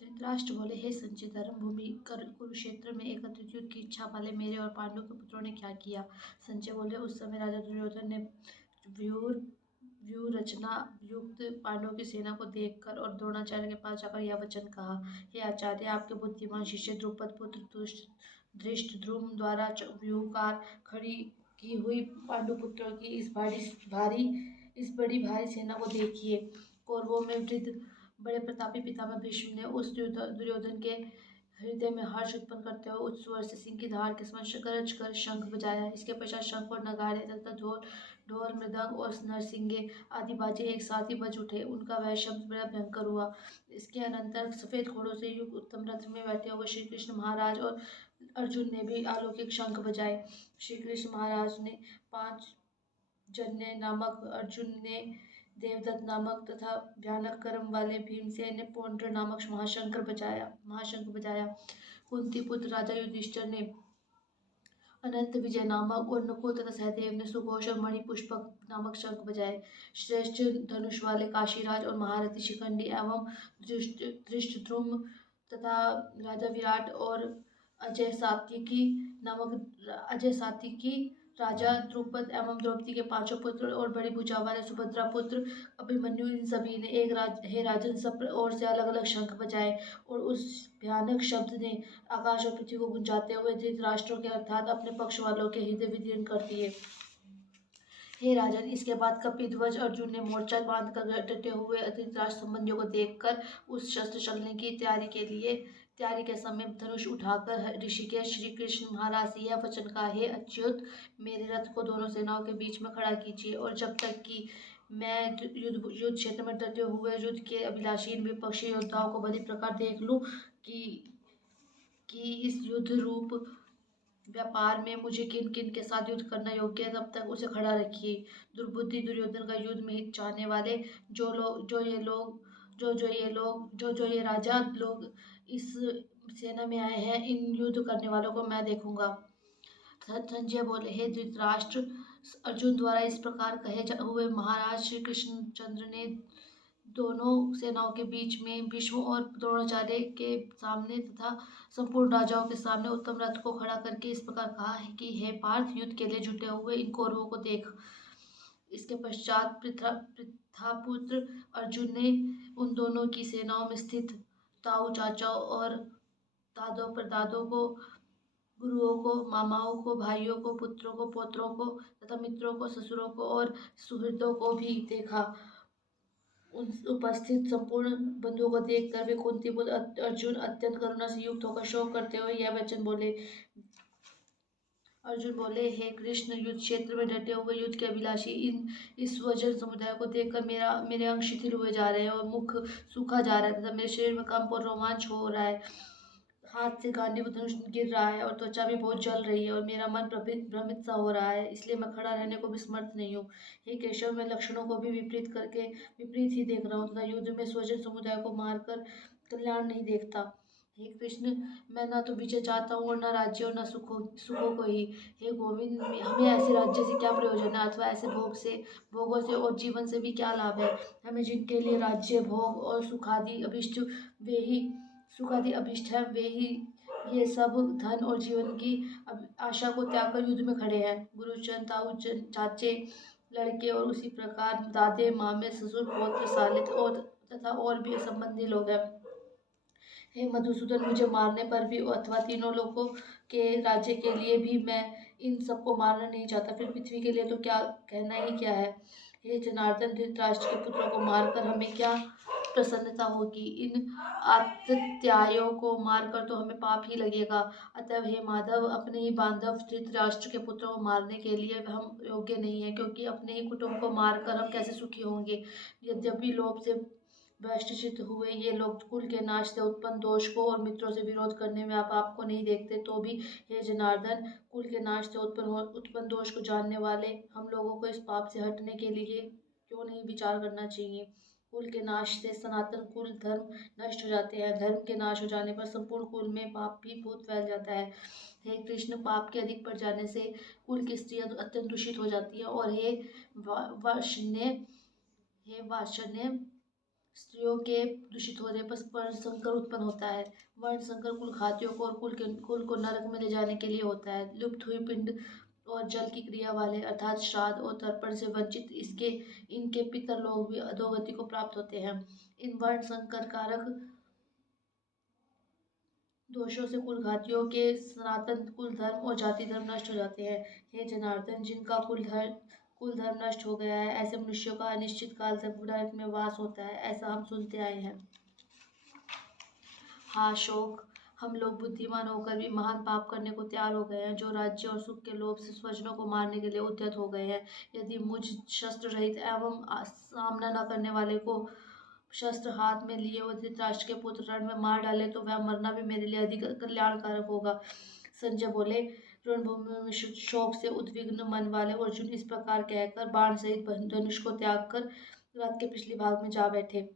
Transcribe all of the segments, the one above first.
धृतराष्ट्र बोले, हे संजय, धर्मभूमि कुरुक्षेत्र में एकत्रित युद्ध की इच्छा वाले मेरे और पांडु के पुत्रों ने क्या किया। संजय बोले, उस समय राजा दुर्योधन ने व्यूह व्यूह रचना युक्त पांडवों की सेना को देखकर और द्रोणाचार्य के पास जाकर यह वचन कहा, हे आचार्य, आपके बुद्धिमान शिष्य द्रुपद पुत्र धृष्टद्युम्न द्वारा व्यूहकार खड़ी की हुई पांडुपुत्रों की इस बड़ी भारी सेना को देखिए। कौरवों में वृद्ध बड़े प्रतापी पितामह भीष्म ने उस दुर्योधन के हृदय में हर्ष उत्पन्न करते हुए उच्च स्वर से सिंह की धार के समान गरज कर शंख बजाया। इसके पश्चात शंख और नगाड़े तथा ढोल मृदंग और नरसिंगे आदि बाजे एक साथ ही बज उठे। उनका वह शब्द बड़ा भयंकर हुआ। इसके अनंतर सफेद घोड़ों से युक्त उत्तम रथ में बैठे हुए श्री कृष्ण महाराज और अर्जुन ने भी अलौकिक शंख बजाए। श्री कृष्ण महाराज ने पांच जन्य नामक, अर्जुन ने देवदत्त नामक तथा भयानक कर्म वाले भीमसेन ने पौंड्र नामक महाशंख बजाया। कुंती पुत्र राजा युधिष्ठिर ने अनंत विजय नामक और नकुल तथा सहदेव ने सुघोष और मणिपुष्पक नामक शंख बजाए। श्रेष्ठ धनुष वाले काशीराज और महारथी शिखंडी एवं धृष्टद्युम्न तथा राजा विराट और अजय सात्विकी राजा द्रुपद एवं द्रौपदी के पांचों पुत्र और बड़ी भुजा वाले सुभद्रा पुत्र अभिमन्यु, इन सभी ने हे राजन, सब ओर से अलग अलग शंख बजाए और उस भयानक शब्द ने आकाश और पृथ्वी को गुंजाते हुए धृतराष्ट्र के अर्थात अपने पक्ष वालों के हृदय विदीर्ण कर दिए। हे राजन, इसके बाद कपिध्वज अर्जुन ने मोर्चा बांधकर डटे हुए धृतराष्ट्र संबंधियों को देखकर उस शस्त्र चलने की तैयारी के समय धनुष उठाकर ऋषिकेश श्री कृष्ण महाराज से यह वचन कहा, हे अच्युत, मेरे रथ को दोनों सेनाओं के बीच में खड़ा कीजिए और जब तक कि मैं युद्ध क्षेत्र में डटे हुए युद्ध के अभिलाषी विपक्षी योद्धाओं को भली प्रकार देख लूं कि इस युद्ध रूप व्यापार में मुझे किन किन के साथ युद्ध करना योग्य है, तब तक उसे खड़ा रखिए। दुर्बुद्धि दुर्योधन का युद्ध में हित चाहने वाले जो ये राजा लोग इस सेना में आए हैं, इन युद्ध करने वालों को मैं देखूंगा। संजय बोले, हे धृतराष्ट्र, अर्जुन द्वारा इस प्रकार कहे हुए महाराज श्री कृष्णचंद्र ने दोनों सेनाओं के बीच में भीष्म और द्रोणाचार्य के सामने तथा संपूर्ण राजाओं के सामने उत्तम रथ को खड़ा करके इस प्रकार कहा है कि हे पार्थ, युद्ध के लिए जुटे हुए इन कौरवों को देख। इसके पश्चात पृथापुत्र अर्जुन ने उन दोनों की सेनाओं में स्थित ताऊ चाचाओं और दादों परदादों को, गुरुओं को, मामाओं को, भाइयों को, पुत्रों को, पौत्रों को तथा मित्रों को, ससुरों को और सुहृदों को भी देखा। उन उपस्थित संपूर्ण बंधुओं को देखकर वे कुंती पुत्र अर्जुन अत्यंत करुणा से युक्त होकर शोक करते हुए यह वचन बोले। अर्जुन बोले, हे कृष्ण, युद्ध क्षेत्र में डटे हुए युद्ध के अभिलाषी इस स्वजन समुदाय को देखकर मेरे अंग शिथिल हुए जा रहे हैं और मुख सूखा जा रहा है तथा मेरे शरीर में कंप और रोमांच हो रहा है। हाथ से गांडीव धनुष गिर रहा है और त्वचा भी बहुत जल रही है और मेरा मन भ्रमित सा हो रहा है, इसलिए मैं खड़ा रहने को भी समर्थ नहीं हूँ। हे केशव, मैं लक्षणों को भी विपरीत ही देख रहा हूँ तथा युद्ध में स्वजन समुदाय को मारकर कल्याण नहीं देखता। हे कृष्ण, मैं न तो विजय चाहता हूँ और न राज्य और न सुखों को ही। हे गोविंद, हमें ऐसे राज्य से क्या प्रयोजन है अथवा ऐसे भोगों से और जीवन से भी क्या लाभ है। हमें जिनके लिए राज्य, भोग और सुखादि अभिष्ट है, वे ही ये सब धन और जीवन की आशा को त्याग कर युद्ध में खड़े हैं। गुरुजन, ताऊ, चाचे, लड़के और उसी प्रकार दादे, मामे, ससुर, पौत्र, सालित और तथा और भी संबंधी लोग हैं। हे मधुसूदन, मुझे मारने पर भी अथवा तीनों लोगों के राज्य के लिए भी मैं इन सबको मारना नहीं चाहता, फिर पृथ्वी के लिए तो क्या कहना ही क्या है। हे जनार्दन, धृतराष्ट्र के पुत्रों को मारकर हमें क्या प्रसन्नता होगी। इन आतताइयों को मारकर तो हमें पाप ही लगेगा। अतः हे माधव, अपने ही बांधव धृतराष्ट्र के पुत्रों को मारने के लिए हम योग्य नहीं है, क्योंकि अपने ही कुटुंब को मारकर हम कैसे सुखी होंगे। यद्यपि लोभ से भ्रष्टचित्त हुए ये लोग कुल के नाश से उत्पन्न दोष को और मित्रों से विरोध करने में आप आपको नहीं देखते, तो भी हे जनार्दन, कुल के नाश से उत्पन्न दोष को जानने वाले हम लोगों को इस पाप से हटने के लिए क्यों नहीं विचार करना चाहिए। कुल के नाश से सनातन कुल धर्म नष्ट हो जाते हैं। धर्म के नाश हो जाने पर संपूर्ण कुल में पाप भी भूत फैल जाता है। हे कृष्ण, पाप के अधिक बढ़ जाने से कुल की स्त्रियां अत्यंत दूषित हो जाती है और हे वार्ष्ण्य स्त्रियों के दूषित होने पर वर्ण संकर उत्पन्न होता है। वर्ण संकर कुल घातियों को और कुल को नरक में ले जाने के लिए होता है। लुप्त हुई पिंड और जल की क्रिया वाले अर्थात श्राद्ध और तर्पण से वंचित इनके पितर लोग भी अधोगति को प्राप्त होते हैं। इन वर्ण संकर कारक दोषों से कुलघातियों के सनातन कुल धर्म और जाति धर्म नष्ट हो जाते हैं। हे जनार्दन, जिनका कुल धर्म नष्ट हो गया है, ऐसे मनुष्यों का अनिश्चित काल तक नरक में वास होता है, ऐसा हम सुनते आए हैं। हाँ शोक, हम लोग बुद्धिमान होकर भी महान पाप करने को तैयार हो गए हैं, जो राज्य और सुख के लोभ से स्वजनों को मारने के लिए उद्यत हो गए हैं। यदि मुझ शस्त्र रहित एवं सामना न करने वाले को शस्त्र हाथ में लिए वो धृतराष्ट्र के पुत्र रण में मार डाले तो वह मरना भी मेरे लिए अधिक कल्याणकारक होगा। संजय बोले, रणभूमि में शोक से उद्विग्न मन वाले अर्जुन इस प्रकार कहकर बाण सहित धनुष को त्याग कर रथ के पिछले भाग में जा बैठे।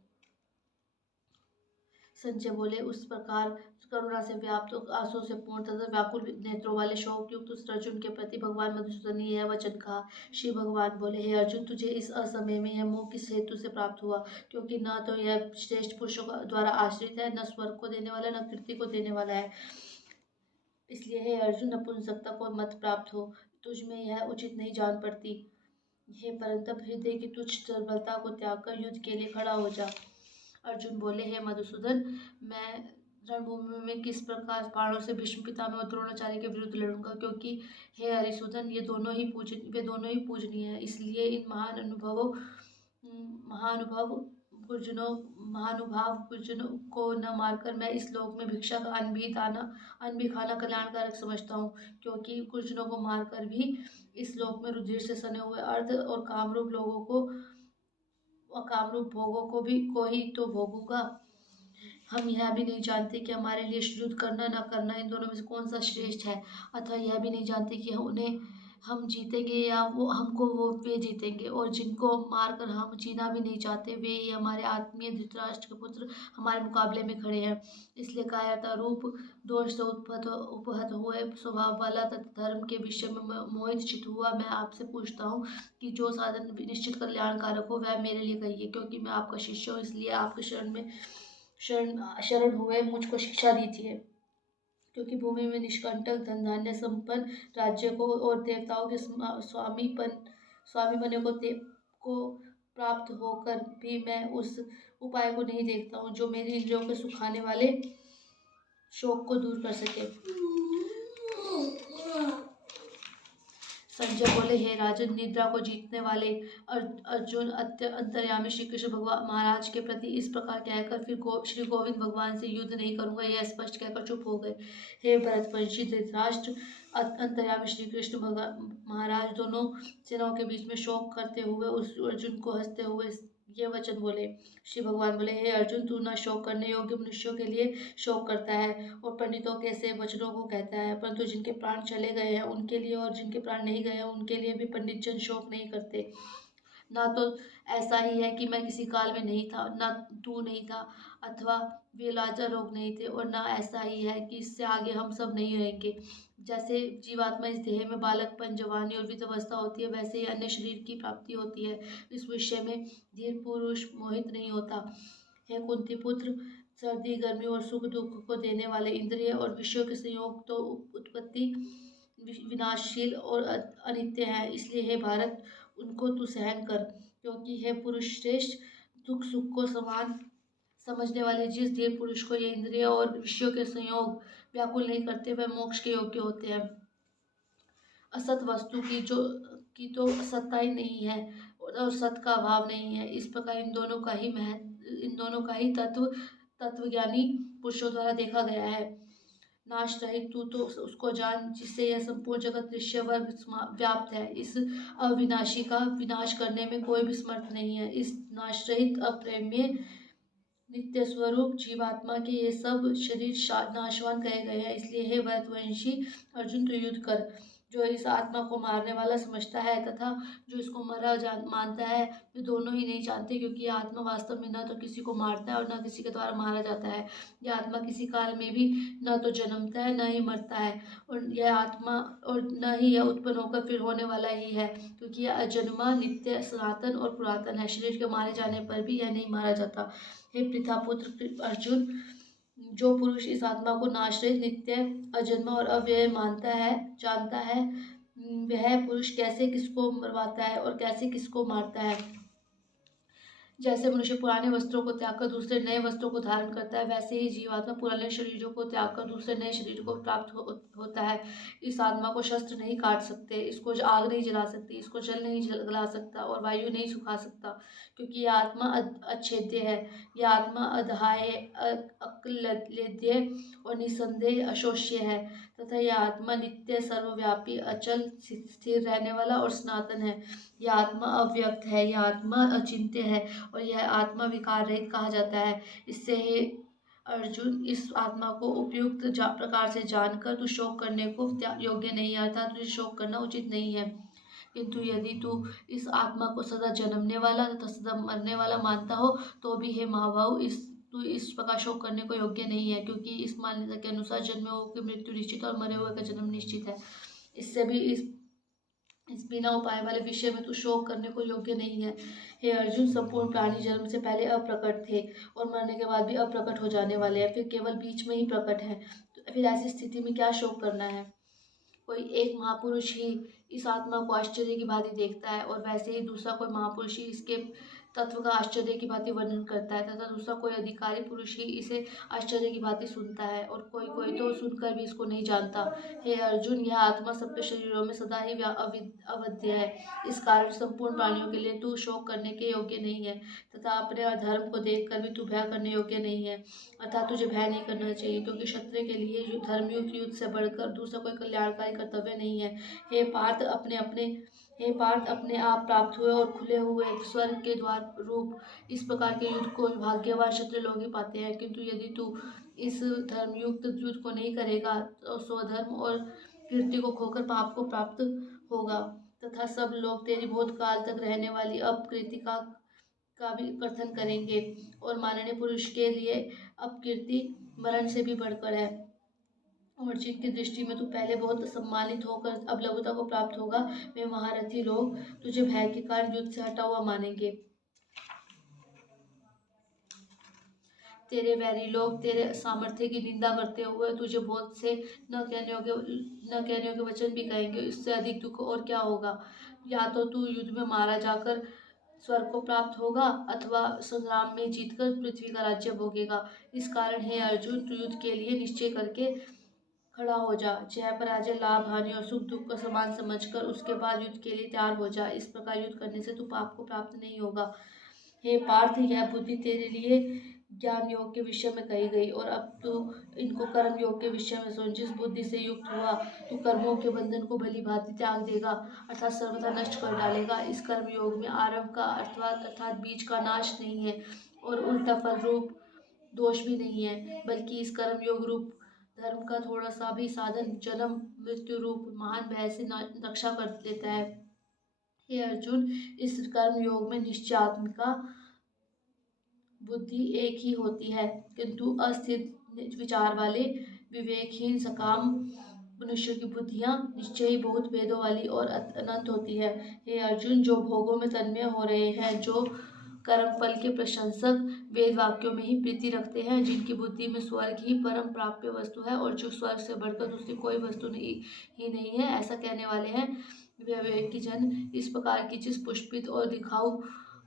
संजय बोले, उस प्रकार करुणा से व्याप्त आंसुओं से पूर्ण तथा व्याकुल नेत्रों वाले शोक युक्त उस अर्जुन के प्रति भगवान मधुसूदन ने यह वचन कहा। श्री भगवान बोले, हे अर्जुन, तुझे इस असमय में यह मोह किस हेतु से प्राप्त हुआ? क्योंकि न तो यह श्रेष्ठ पुरुषों द्वारा आश्रित है, न स्वर्ग को देने वाला, न कीर्ति को देने वाला है। इसलिए हे अर्जुन, नपुंसकता को मत प्राप्त हो, तुझ में यह उचित नहीं जान पड़ती। हे परंतप, हृदय की तुच्छ दुर्बलता को त्याग कर युद्ध के लिए खड़ा हो जा। अर्जुन बोले, हे मधुसूदन, मैं रणभूमि में किस प्रकार बाणों से भीष्म पितामह और द्रोणाचार्य के विरुद्ध लड़ूंगा? क्योंकि हे हरिसूदन, वे दोनों ही पूजनीय हैं। इसलिए इन महानुभाव गुर्जनों को न मारकर मैं इस लोक में भिक्षा का अन्न भी खाना कल्याणकारक समझता हूँ। क्योंकि गुर्जनों को मारकर भी इस लोक में रुधिर से सने हुए अर्ध और कामरूप भोगों को ही तो भोगूंगा। हम यह भी नहीं जानते कि हमारे लिए युद्ध करना न करना इन दोनों में से कौन सा श्रेष्ठ है, अथवा यह भी नहीं जानते कि हम जीतेंगे या वे जीतेंगे। और जिनको मारकर हम जीना भी नहीं चाहते, वे ही हमारे आत्मीय धृतराष्ट्र के पुत्र हमारे मुकाबले में खड़े हैं। इसलिए कायरता रूप दोष से उपहत हुए स्वभाव वाला तथा धर्म के विषय में मोहित चित हुआ मैं आपसे पूछता हूँ कि जो साधन निश्चित कल्याणकारक हो वह मेरे लिए कहिए। क्योंकि मैं आपका शिष्य हूँ, इसलिए आपके शरण हुए मुझको शिक्षा दी थी। क्योंकि भूमि में निष्कंटक धन धान्य संपन्न राज्य को और देवताओं के स्वामी बने को प्राप्त होकर भी मैं उस उपाय को नहीं देखता हूँ जो मेरी इंद्रियों के सुखाने वाले शोक को दूर कर सके। संजय बोले, हे राजन, निद्रा को जीतने वाले अर्जुन अंतर्यामी श्री कृष्ण भगवान महाराज के प्रति इस प्रकार कहकर फिर श्री गोविंद भगवान से युद्ध नहीं करूंगा यह स्पष्ट कहकर चुप हो गए। हे भरतवंशी धृतराष्ट्र, अंतर्यामी श्री कृष्ण भगवान महाराज दोनों सेनाओं के बीच में शोक करते हुए उस अर्जुन को हंसते हुए ये वचन बोले। श्री भगवान बोले, हे अर्जुन, तू न शोक करने योग्य मनुष्यों के लिए शोक करता है और पंडितों के ऐसे वचनों को कहता है, परंतु जिनके प्राण चले गए हैं उनके लिए और जिनके प्राण नहीं गए हैं उनके लिए भी पंडित जन शोक नहीं करते। ना तो ऐसा ही है कि मैं किसी काल में नहीं था, ना तू नहीं था, अथवा वे लाजा रोग नहीं थे, और ना ऐसा ही है कि इससे आगे हम सब नहीं रहेंगे। जैसे जीवात्मा इस देह में बालकपन, जवानी और वृद्धावस्था होती है, वैसे ही अन्य शरीर की प्राप्ति होती है। इस विषय में धीर पुरुष मोहित नहीं होता। हे कुंती पुत्र, सर्दी गर्मी और सुख दुख को देने वाले इंद्रिय और विषयों के संयोग तो उत्पत्ति विनाशशील और अनित्य है। इसलिए हे भारत, उनको तू सहन कर। क्योंकि हे पुरुष श्रेष्ठ, दुख सुख को समान समझने वाले जिस धीर पुरुष को ये इंद्रिय और विषयों के संयोग व्याकुल नहीं करते वह मोक्ष के योग्य होते हैं। असत वस्तु की तो सत्ता ही नहीं है और सत का अभाव नहीं है। इस प्रकार इन दोनों का ही तत्वज्ञानी पुरुषों द्वारा देखा गया है। नाश रहित तू तो उसको जान जिससे यह संपूर्ण जगत दृश्य वर्ग व्याप्त है। इस अविनाशी का विनाश करने में कोई भी समर्थ नहीं है। इस नाश रहित अप्रेम्य नित्य स्वरूप जीवात्मा के ये सब शरीर नाशवान कहे गए हैं। इसलिए हे भरतवंशी अर्जुन, तू युद्ध कर। जो इस आत्मा को मारने वाला समझता है तथा जो इसको मरा जान मानता है, वे दोनों ही नहीं जानते, क्योंकि यह आत्मा वास्तव में न तो किसी को मारता है और न किसी के द्वारा मारा जाता है। यह आत्मा किसी काल में भी न तो जन्मता है न ही मरता है, और यह आत्मा और न ही यह उत्पन्न होकर फिर होने वाला ही है, क्योंकि यह अजन्मा, नित्य, सनातन और पुरातन है। शरीर के मारे जाने पर भी यह नहीं मारा जाता। हे पृथा पुत्र अर्जुन, जो पुरुष इस आत्मा को नाशरहित, नित्य, अजन्मा और अव्यय मानता है, जानता है, वह पुरुष कैसे किसको मरवाता है और कैसे किसको मारता है। जैसे मनुष्य पुराने वस्त्रों को त्याग कर दूसरे नए वस्त्रों को धारण करता है, वैसे ही जीवात्मा पुराने शरीरों को त्याग कर दूसरे नए शरीर को प्राप्त होता है। इस आत्मा को शस्त्र नहीं काट सकते, इसको आग नहीं जला सकती, इसको जल नहीं जला सकता और वायु नहीं सुखा सकता, क्योंकि यह आत्मा अच्छेद्य है। यह आत्मा अधाय, अक्लेद्य और निसंदेह अशोष्य है, तथा यह आत्मा नित्य, सर्वव्यापी, अचल, स्थिर रहने वाला और सनातन है। यह आत्मा अव्यक्त है, यह आत्मा अचिंत्य है और यह आत्मा विकार रहित कहा जाता है। इससे हे अर्जुन, इस आत्मा को उपयुक्त प्रकार से जानकर तू शोक करने को योग्य नहीं, अर्थात तुझे शोक करना उचित नहीं है। किंतु यदि तू इस आत्मा को सदा जन्मने वाला तथा सदा मरने वाला मानता हो, तो भी हे महाबाहु, तू इस प्रकार शोक करने को योग्य नहीं है, क्योंकि इस मान्यता के अनुसार जन्मे हुए की मृत्यु निश्चित और मरे हुए का जन्म निश्चित है। इससे भी इस बिना उपाय वाले विषय में तू शोक करने को योग्य नहीं है। हे अर्जुन, संपूर्ण प्राणी जन्म से पहले अप्रकट थे और मरने के बाद भी अप्रकट हो जाने वाले हैं, फिर केवल बीच में ही प्रकट है। तो फिर ऐसी स्थिति में क्या शोक करना है। कोई एक महापुरुष ही इस आत्मा को आश्चर्य की भांति देखता है, और वैसे ही दूसरा कोई महापुरुष ही इसके तत्व का आश्चर्य की भांति वर्णन करता है, तथा दूसरा कोई अधिकारी पुरुष ही इसे आश्चर्य की भांति सुनता है, और कोई कोई तो सुनकर भी इसको नहीं जानता। हे अर्जुन, यह आत्मा सबके शरीरों में सदा ही अवध्य है। इस कारण संपूर्ण प्राणियों के लिए तू शोक करने के योग्य नहीं है, तथा अपने अधर्म को देखकर भी तू भय करने योग्य नहीं है। अर्थात तुझे भय नहीं करना चाहिए, क्योंकि क्षत्रिय के लिए धर्मयुक्त युद्ध से बढ़कर दूसरा कोई कल्याणकारी कर्तव्य नहीं है। हे पार्थ, अपने आप प्राप्त हुए और खुले हुए स्वर्ग के द्वार रूप इस प्रकार के युद्ध को भाग्यवान क्षत्रिय लोग ही पाते हैं। किंतु यदि तू इस धर्मयुक्त युद्ध को नहीं करेगा, तो स्वधर्म और कीर्ति को खोकर पाप को प्राप्त होगा, तथा सब लोग तेरी बहुत काल तक रहने वाली अपकीर्ति का भी कथन करेंगे, और माननीय पुरुष के लिए अपकीर्ति मरण से भी बढ़कर है। और जिनकी दृष्टि में तू पहले बहुत सम्मानित होकर अब लघुता को प्राप्त होगा, वे महारथी लोग तुझे भय के कारण युद्ध से हटा हुआ मानेंगे। तेरे वैरी लोग तेरे सामर्थ्य की निंदा करते हुए तुझे बहुत से न कहने योग्य वचन भी कहेंगे। इससे अधिक दुख और क्या होगा। या तो तू युद्ध में मारा जाकर स्वर्ग को प्राप्त होगा, अथवा संग्राम में जीतकर पृथ्वी का राज्य भोगेगा। इस कारण हे अर्जुन, तू युद्ध के लिए निश्चय करके खड़ा हो जा। जय पराजय, लाभ हानि और सुख दुख को समान समझकर उसके बाद युद्ध के लिए तैयार हो जा। इस प्रकार युद्ध करने से तू पाप को प्राप्त नहीं होगा। हे पार्थ, यह बुद्धि तेरे लिए ज्ञान योग के विषय में कही गई, और अब तू इनको कर्म योग के विषय में सुन। जिस बुद्धि से युक्त हुआ तू कर्मों के बंधन को भली भांति त्याग देगा, अर्थात सर्वथा नष्ट कर डालेगा। इस कर्म योग में आरंभ का अर्थात बीज का नाश नहीं है, और उल्टा फल रूप दोष भी नहीं है, बल्कि इस कर्म योग रूप धर्म का थोड़ा सा भी साधन जन्म मृत्यु रूप महान भय से रक्षा कर देता है। हे अर्जुन, इस कर्म योग में निश्चयात्मिका बुद्धि एक ही होती है, किंतु अस्थिर विचार वाले विवेकहीन सकाम मनुष्य की बुद्धियां निश्चय ही बहुत भेदों वाली और अनंत होती है। हे अर्जुन, जो भोगों में तन्मय हो रहे हैं, जो कर्म फल के प्रशंसक वेद वाक्यों में ही प्रीति रखते हैं, जिनकी बुद्धि में स्वर्ग ही परम प्राप्य वस्तु है और जो स्वर्ग से बढ़कर दूसरी कोई वस्तु ही नहीं है, ऐसा कहने वाले हैं, वे विवेकी जन इस प्रकार की जिस पुष्पित और दिखाऊ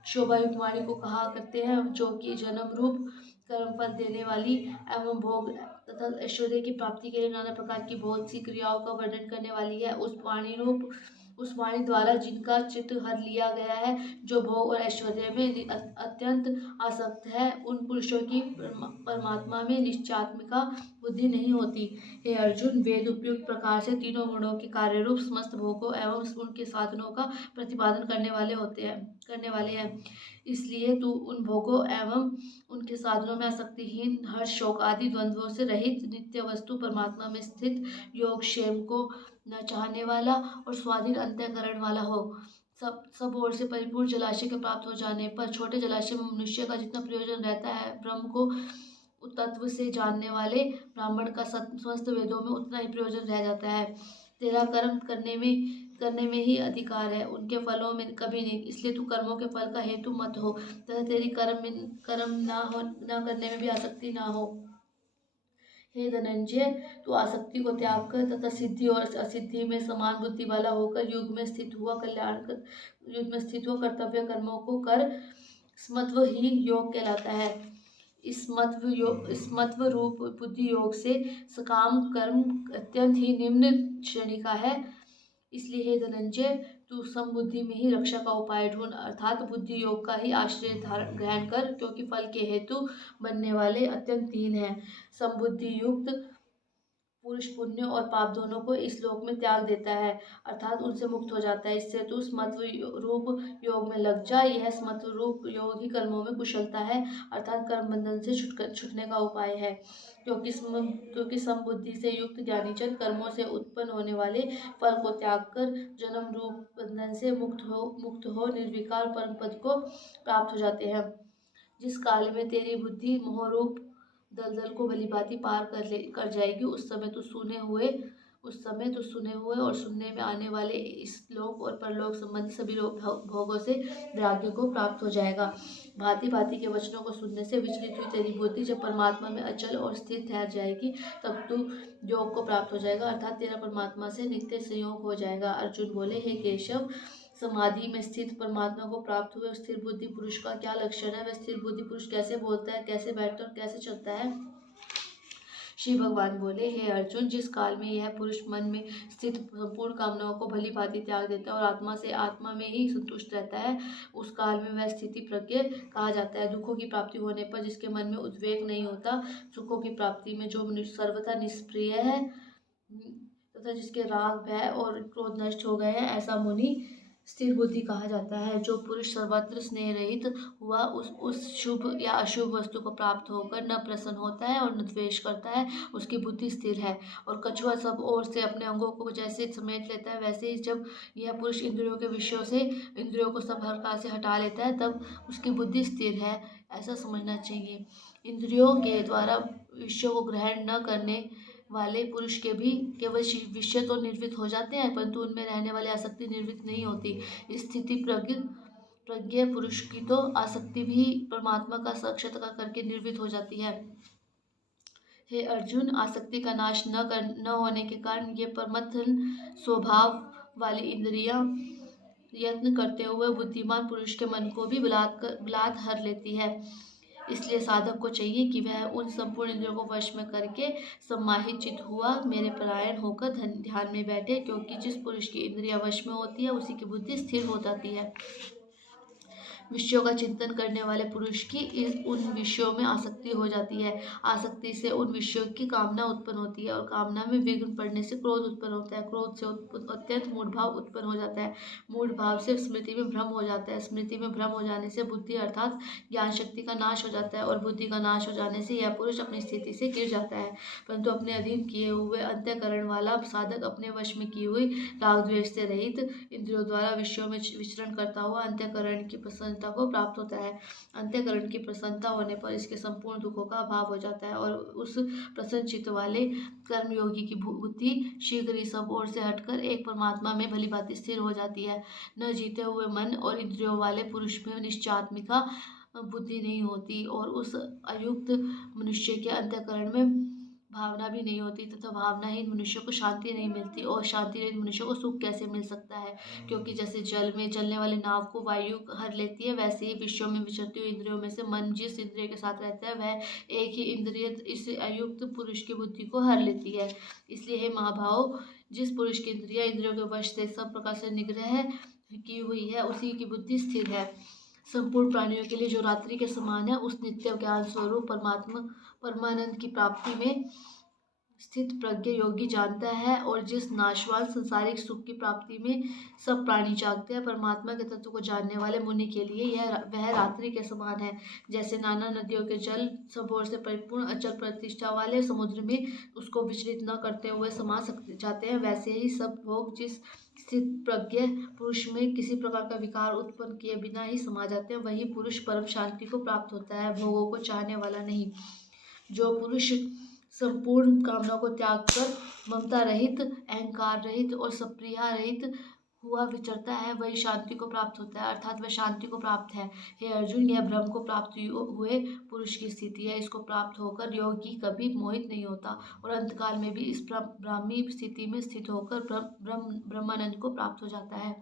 शोभायुक्त वाणी को कहा करते हैं, जो कि जन्म रूप कर्मफल देने वाली एवं भोग तथा ऐश्वर्य की प्राप्ति के लिए नाना प्रकार की बहुत सी क्रियाओं का वर्णन करने वाली है। उस वाणी द्वारा जिनका चित्त हर लिया गया है, जो भोग और ऐश्वर्य में अत्यंत आसक्त है, उन पुरुषों की परमात्मा में निश्चयात्मिका बुद्धि नहीं होती। हे अर्जुन, वेद उपयुक्त प्रकार से तीनों गुणों के कार्य रूप समस्त भोगों एवं उनके साधनों का प्रतिपादन करने वाले हैं। इसलिए तू उन भोगों एवं उनके साधनों में आसक्तिहीन, हर्ष शोक आदि द्वंद्वों से रहित, नित्य वस्तु परमात्मा में स्थित, योगक्षेम को न चाहने वाला और स्वाधीन अंतःकरण वाला हो। सब ओर से परिपूर्ण जलाशय के प्राप्त हो जाने पर छोटे जलाशय में मनुष्य का जितना प्रयोजन रहता है, ब्रह्म को तत्व से जानने वाले ब्राह्मण का समस्त वेदों में उतना ही प्रयोजन रह जाता है। तेरा कर्म करने में ही अधिकार है, उनके फलों में कभी नहीं। इसलिए तू कर्मों के फल का हेतु मत हो तथा तेरी कर्म ना करने में भी आसक्ति ना हो। हे धनंजय, तू आसक्ति को त्याग कर तथा सिद्धि और असिद्धि में समान बुद्धि वाला होकर युग में स्थित हुआ कर्तव्य कर्मों को कर। स्मत्व ही योग कहलाता है। इस मत्व रूप बुद्धि योग से सकाम कर्म अत्यंत ही निम्न श्रेणी का है। इसलिए हे धनंजय, तू समबुद्धि में ही रक्षा का उपाय ढूंढ, अर्थात बुद्धि योग का ही आश्रय ग्रहण कर, क्योंकि फल के हेतु बनने वाले अत्यंत तीन हैं। समबुद्धि युक्त पुरुष पुण्य और पाप दोनों को इस लोक में त्याग देता है, अर्थात उनसे मुक्त हो जाता है। इससे तू स्मत्व रूप योग में लग जा। यह स्मत्व रूप योग ही कर्मों में कुशलता है, अर्थात कर्म बंधन से छूटने का उपाय है। क्योंकि समबुद्धि से युक्त ज्ञानीजन कर्मों से उत्पन्न होने वाले फल को त्याग कर जन्म रूप बंधन से मुक्त हो निर्विकार परम पद को प्राप्त हो जाते हैं। जिस काल में तेरी बुद्धि मोहरूप दलदल को भलीभांति पार कर जाएगी, उस समय तो सुने हुए और सुनने में आने वाले इस लोक और परलोक संबंधी सभी भोगों से वैराग्य को प्राप्त हो जाएगा। भांति भांति के वचनों को सुनने से विचलित हुई तेरी बुद्धि जब परमात्मा में अचल और स्थिर ठहर जाएगी, तब तू योग को प्राप्त हो जाएगा, अर्थात तेरा परमात्मा से नित्य संयोग हो जाएगा। अर्जुन बोले, हे केशव, समाधि में स्थित परमात्मा को प्राप्त हुए स्थिर बुद्धि पुरुष का क्या लक्षण है? वह स्थिर बुद्धि पुरुष कैसे बोलता है, कैसे बैठता है और कैसे चलता है? श्री भगवान बोले, हे अर्जुन, जिस काल में यह पुरुष मन में स्थित संपूर्ण कामनाओं को भली भांति त्याग देता है और आत्मा में ही संतुष्ट रहता है, उस काल में वह स्थिति प्रज्ञ कहा जाता है। दुखों की प्राप्ति होने पर जिसके मन में उद्वेग नहीं होता, सुखों की प्राप्ति में जो मनुष्य सर्वथा निष्प्रिय है तथा जिसके राग भय और क्रोध नष्ट हो गए हैं, ऐसा मुनि स्थिर बुद्धि कहा जाता है। जो पुरुष सर्वत्र स्नेह रहित हुआ उस शुभ या अशुभ वस्तु को प्राप्त होकर न प्रसन्न होता है और न द्वेष करता है, उसकी बुद्धि स्थिर है। और कछुआ सब ओर से अपने अंगों को जैसे समेट लेता है, वैसे ही जब यह पुरुष इंद्रियों के विषयों से इंद्रियों को सब प्रकार से हटा लेता है, तब उसकी बुद्धि स्थिर है, ऐसा समझना चाहिए। इंद्रियों के द्वारा विषयों को ग्रहण न करने वाले पुरुष के भी केवल विषय तो निर्वित हो जाते हैं, परंतु उनमें रहने वाली आसक्ति निर्वित नहीं होती। स्थिति प्रज्ञ पुरुष की तो आसक्ति भी परमात्मा का साक्षात्कार करके निर्वित हो जाती है। हे अर्जुन, आसक्ति का नाश न होने के कारण ये परमथन स्वभाव वाली इंद्रियां यत्न करते हुए बुद्धिमान पुरुष के मन को भी बलात् हर लेती है। इसलिए साधक को चाहिए कि वह उन संपूर्ण इंद्रियों को वश में करके सम्माहित चित हुआ मेरे परायण होकर ध्यान में बैठे, क्योंकि जिस पुरुष की इंद्रिया वश में होती है, उसी की बुद्धि स्थिर हो जाती है। विषयों का चिंतन करने वाले पुरुष की उन विषयों में आसक्ति हो जाती है। आसक्ति से उन विषयों की कामना उत्पन्न होती है और कामना में विघ्न पड़ने से क्रोध उत्पन्न होता है। क्रोध से अत्यंत मूढ़ भाव उत्पन्न हो जाता है। मूढ़ भाव से स्मृति में भ्रम हो जाता है। स्मृति में भ्रम हो जाने से बुद्धि अर्थात ज्ञान शक्ति का नाश हो जाता है और बुद्धि का नाश हो जाने से यह पुरुष अपनी स्थिति से गिर जाता है। परंतु अपने अधीन किए हुए अंतःकरण वाला साधक अपने वश में की हुई राग द्वेष से रहित इंद्रियों द्वारा विषयों में विचरण करता हुआ अंतःकरण की प्रसन्नता को प्राप्त होता है। अंतःकरण की प्रसन्नता होने पर इसके संपूर्ण दुखों का अभाव हो जाता है और उस प्रसन्न चित्त वाले कर्मयोगी की बुद्धि शीघ्र ही सब ओर से हटकर एक परमात्मा में भली भांति स्थिर हो जाती है। न जीते हुए मन और इंद्रियों वाले पुरुष में निश्चयात्मिका बुद्धि नहीं होती और उस अयुक्त मनुष्य के अंतःकरण में भावना भी नहीं होती तथा भावनाहीन मनुष्य को शांति नहीं मिलती। और शांति रहित मनुष्य को सुख कैसे मिल सकता है? क्योंकि जैसे जल में चलने वाले नाव को वायु हर लेती है, वैसे ही विषयों में विचरती हुई इंद्रियों में से मन जिस इंद्रिय के साथ रहता है, वह एक ही इंद्रिय इस अयुक्त पुरुष की बुद्धि को हर लेती है। इसलिए हे महाभाव, जिस पुरुष की इंद्रियों के वश से सब प्रकार से निग्रह की हुई है, उसी की बुद्धि स्थिर है। संपूर्ण प्राणियों के लिए जो रात्रि के समान है, उस नित्य ज्ञान स्वरूप परमानंद की प्राप्ति में स्थित प्रज्ञ योगी जानता है और जिस नाशवान संसारिक सुख की प्राप्ति में सब प्राणी जागते हैं, परमात्मा के तत्व को जानने वाले मुनि के लिए वह रात्रि के समान है। जैसे नाना नदियों के जल सब ओर से परिपूर्ण अचल प्रतिष्ठा वाले समुद्र में उसको विचलित न करते हुए समा सकते जाते हैं, वैसे ही सब भोग जिस स्थित प्रज्ञ पुरुष में किसी प्रकार का विकार उत्पन्न किए बिना ही समा जाते हैं, वही पुरुष परम शांति को प्राप्त होता है, भोगों को चाहने वाला नहीं। जो पुरुष संपूर्ण कामना को त्याग कर ममता रहित, अहंकार रहित और सप्रिया रहित हुआ विचरता है, वही शांति को प्राप्त होता है, अर्थात वह शांति को प्राप्त है। हे अर्जुन, यह ब्रह्म को प्राप्त हुए पुरुष की स्थिति है। इसको प्राप्त होकर योगी कभी मोहित नहीं होता और अंतकाल में भी इस ब्राह्मी स्थिति में स्थित होकर ब्रह्मानंद को प्राप्त हो जाता है।